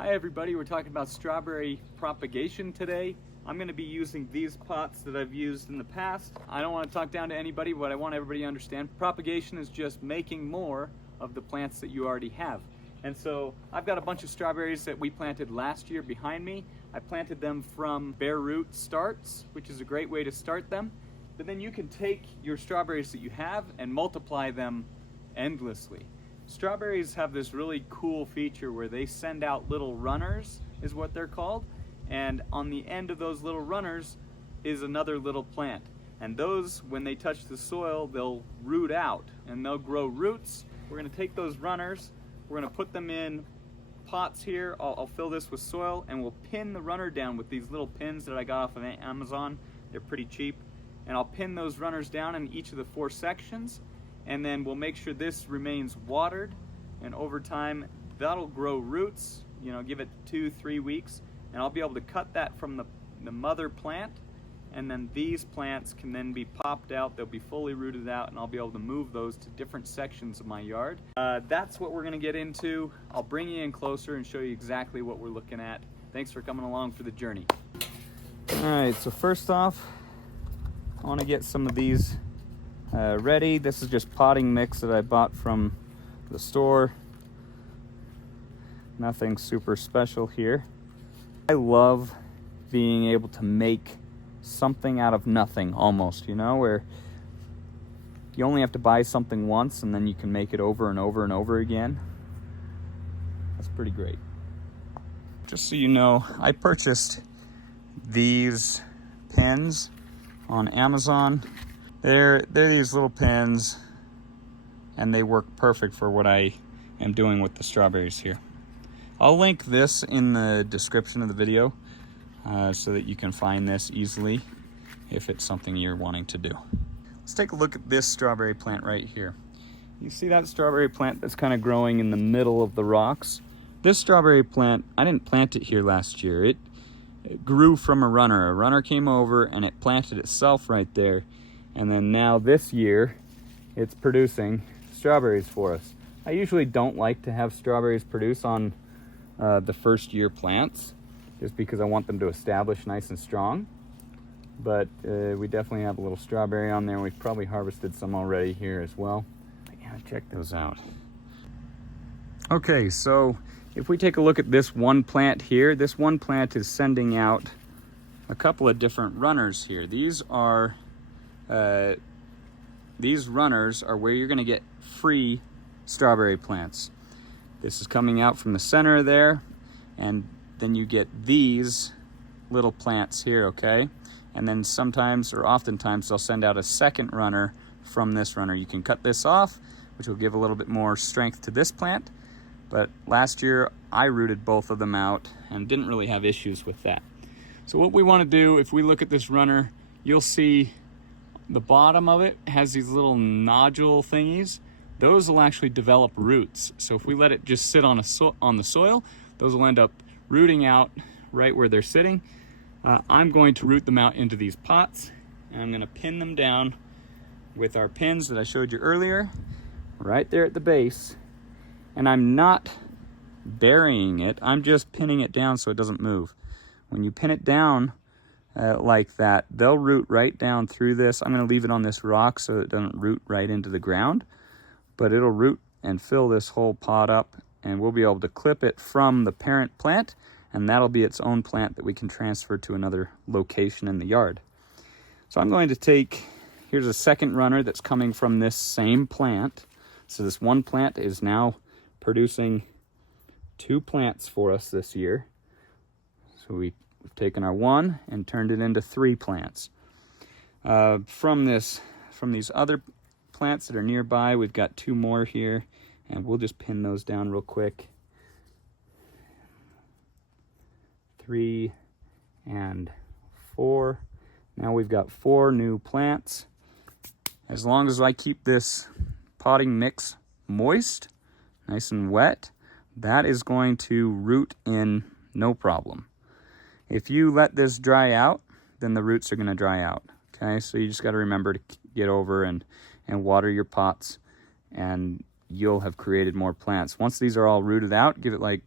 Hi everybody, we're talking about strawberry propagation today. I'm going to be using these pots that I've used in the past. I don't want to talk down to anybody, but I want everybody to understand propagation is just making more of the plants that you already have. And so I've got a bunch of strawberries that we planted last year behind me. I planted them from bare root starts, which is a great way to start them. But then you can take your strawberries that you have and multiply them endlessly. Strawberries have this really cool feature where they send out little runners, is what they're called, and on the end of those little runners is another little plant. And those, when they touch the soil, they'll root out and they'll grow roots. We're going to take those runners, we're going to put them in pots here. I'll fill this with soil and we'll pin the runner down with these little pins that I got off of Amazon. They're pretty cheap. And I'll pin those runners down in each of the 4 sections. And then we'll make sure this remains watered, and over time that'll grow roots, give it 2-3 weeks, and I'll be able to cut that from the mother plant, and then these plants can then be popped out, they'll be fully rooted out, and I'll be able to move those to different sections of my yard. That's what we're going to get into. I'll bring you in closer and show you exactly what we're looking at. Thanks for coming along for the journey. Alright, so first off, I want to get some of these ready. This is just potting mix that I bought from the store. Nothing super special here. I love being able to make something out of nothing almost, where you only have to buy something once and then you can make it over and over and over again. That's pretty great. Just so you know, I purchased these pins on Amazon. They're these little pins, and they work perfect for what I am doing with the strawberries here. I'll link this in the description of the video so that you can find this easily if it's something you're wanting to do. Let's take a look at this strawberry plant right here. You see that strawberry plant that's kind of growing in the middle of the rocks? This strawberry plant, I didn't plant it here last year. It grew from a runner. A runner came over and it planted itself right there. And then now this year, it's producing strawberries for us. I usually don't like to have strawberries produce on the first year plants, just because I want them to establish nice and strong. But we definitely have a little strawberry on there. We've probably harvested some already here as well. Yeah, check those out. Okay, so if we take a look at this one plant here, this one plant is sending out a couple of different runners here. These runners are where you're going to get free strawberry plants. This is coming out from the center there, and then you get these little plants here, okay? And then sometimes, or oftentimes, they'll send out a second runner from this runner. You can cut this off, which will give a little bit more strength to this plant, but last year I rooted both of them out and didn't really have issues with that. So what we want to do, if we look at this runner, you'll see the bottom of it has these little nodule thingies. Those will actually develop roots. So if we let it just sit on the soil, those will end up rooting out right where they're sitting. I'm going to root them out into these pots, and I'm going to pin them down with our pins that I showed you earlier, right there at the base. And I'm not burying it, I'm just pinning it down so it doesn't move. When you pin it down like that, they'll root right down through this. I'm going to leave it on this rock so it doesn't root right into the ground, but it'll root and fill this whole pot up, and we'll be able to clip it from the parent plant, and that'll be its own plant that we can transfer to another location in the yard. So I'm going to take, here's a second runner that's coming from this same plant. So this one plant is now producing 2 plants for us this year. So we've taken our one and turned it into 3 plants. From these other plants that are nearby, we've got 2 more here, and we'll just pin those down real quick. 3 and 4. Now we've got 4 new plants. As long as I keep this potting mix moist, nice and wet, that is going to root in no problem. If you let this dry out, then the roots are going to dry out. Okay, so you just got to remember to get over and water your pots, and you'll have created more plants. Once these are all rooted out, give it like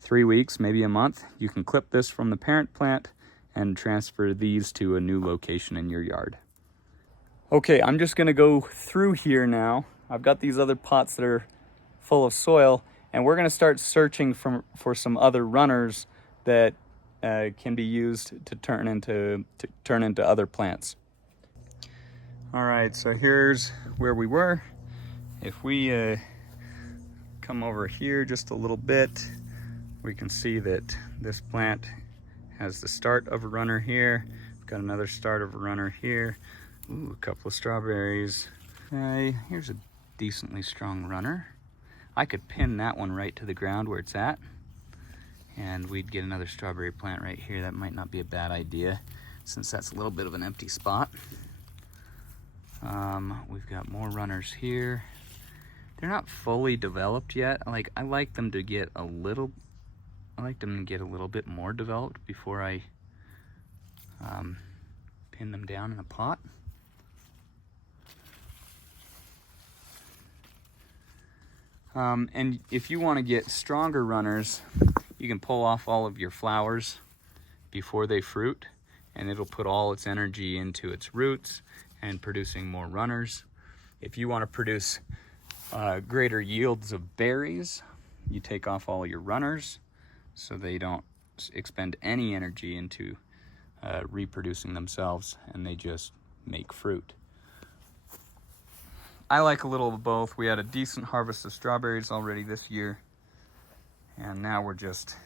3 weeks, maybe a month, you can clip this from the parent plant and transfer these to a new location in your yard. Okay, I'm just gonna go through here now. I've got these other pots that are full of soil, and we're gonna start searching for some other runners that can be used to turn into other plants. All right, so here's where we were. If we come over here just a little bit, we can see that this plant has the start of a runner here. We've got another start of a runner here. Ooh, a couple of strawberries. Here's a decently strong runner. I could pin that one right to the ground where it's at, and we'd get another strawberry plant right here. That might not be a bad idea, since that's a little bit of an empty spot. We've got more runners here. They're not fully developed yet. I like them to get a little bit more developed before I pin them down in a pot. And if you want to get stronger runners, you can pull off all of your flowers before they fruit, and it'll put all its energy into its roots and producing more runners. If you want to produce greater yields of berries, you take off all your runners so they don't expend any energy into reproducing themselves, and they just make fruit. I like a little of both. We had a decent harvest of strawberries already this year, and now we're just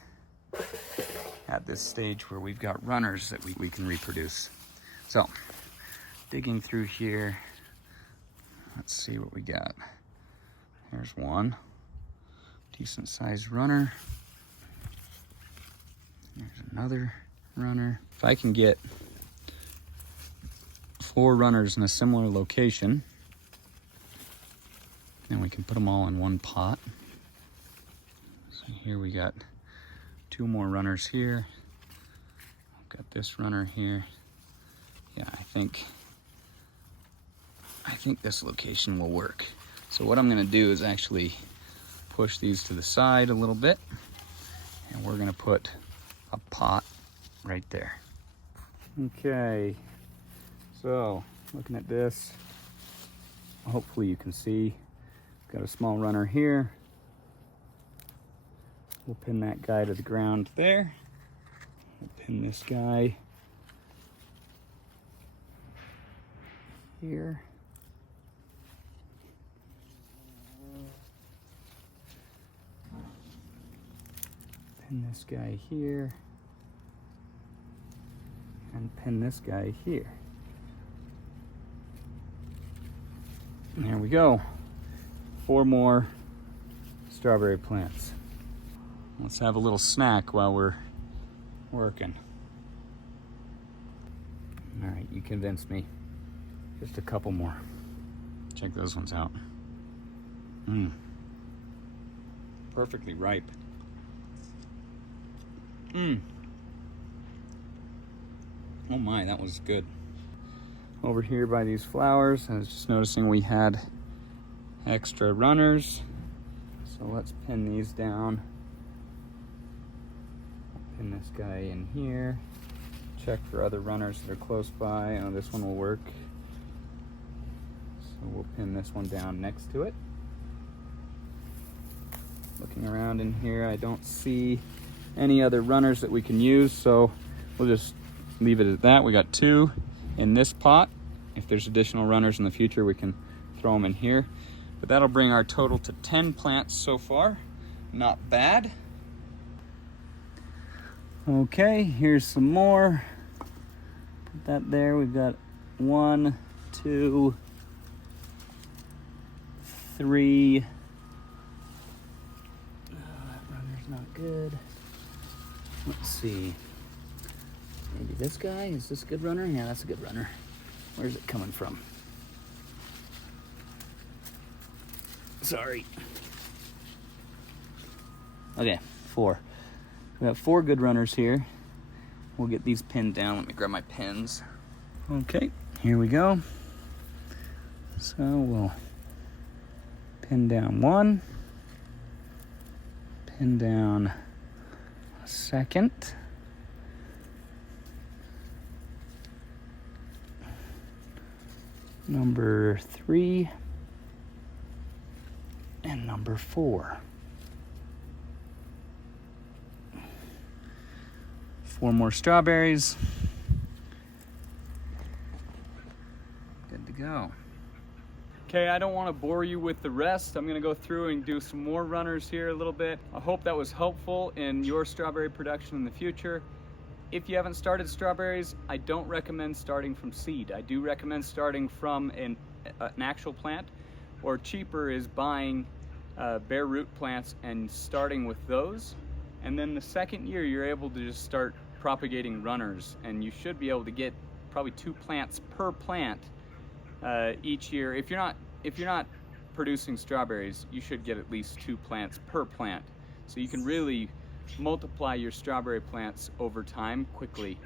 at this stage where we've got runners that we can reproduce. So, digging through here, let's see what we got. There's one decent sized runner. There's another runner. If I can get 4 runners in a similar location, then we can put them all in one pot. So here we got 2 more runners here. I've got this runner here. Yeah, I think this location will work. So what I'm gonna do is actually push these to the side a little bit, and we're gonna put a pot right there. Okay, so looking at this, hopefully you can see, got a small runner here. We'll pin that guy to the ground there. We'll pin this guy here. Pin this guy here. And pin this guy here. And there we go. 4 more strawberry plants. Let's have a little snack while we're working. All right, you convinced me. Just a couple more. Check those ones out. Perfectly ripe. Oh my, that was good. Over here by these flowers, I was just noticing we had extra runners. So let's pin these down. Pin this guy in here. Check for other runners that are close by. Oh, this one will work. So we'll pin this one down next to it. Looking around in here, I don't see any other runners that we can use, so we'll just leave it at that. We got 2 in this pot. If there's additional runners in the future, we can throw them in here. But that'll bring our total to 10 plants so far. Not bad. Okay, here's some more. Put that there. We've got 1, 2, 3. Oh, that runner's not good. Let's see. Maybe this guy? Is this a good runner? Yeah, that's a good runner. Where's it coming from? Sorry. Okay, 4. We have 4 good runners here. We'll get these pinned down. Let me grab my pins. Okay, here we go. So we'll pin down 1, pin down second. Number 3. And number 4. 4 more strawberries. Good to go. Okay, I don't want to bore you with the rest. I'm going to go through and do some more runners here a little bit. I hope that was helpful in your strawberry production in the future. If you haven't started strawberries, I don't recommend starting from seed. I do recommend starting from an actual plant, or cheaper is buying bare root plants and starting with those. And then the second year, you're able to just start propagating runners, and you should be able to get probably 2 plants per plant each year. If you're not producing strawberries, you should get at least 2 plants per plant, so you can really multiply your strawberry plants over time quickly.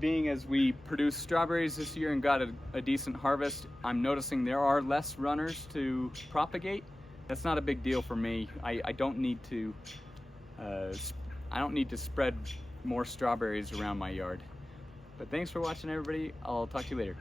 Being as we produced strawberries this year and got a decent harvest, I'm noticing there are less runners to propagate. That's not a big deal for me. I don't need to spread more strawberries around my yard. But thanks for watching, everybody. I'll talk to you later.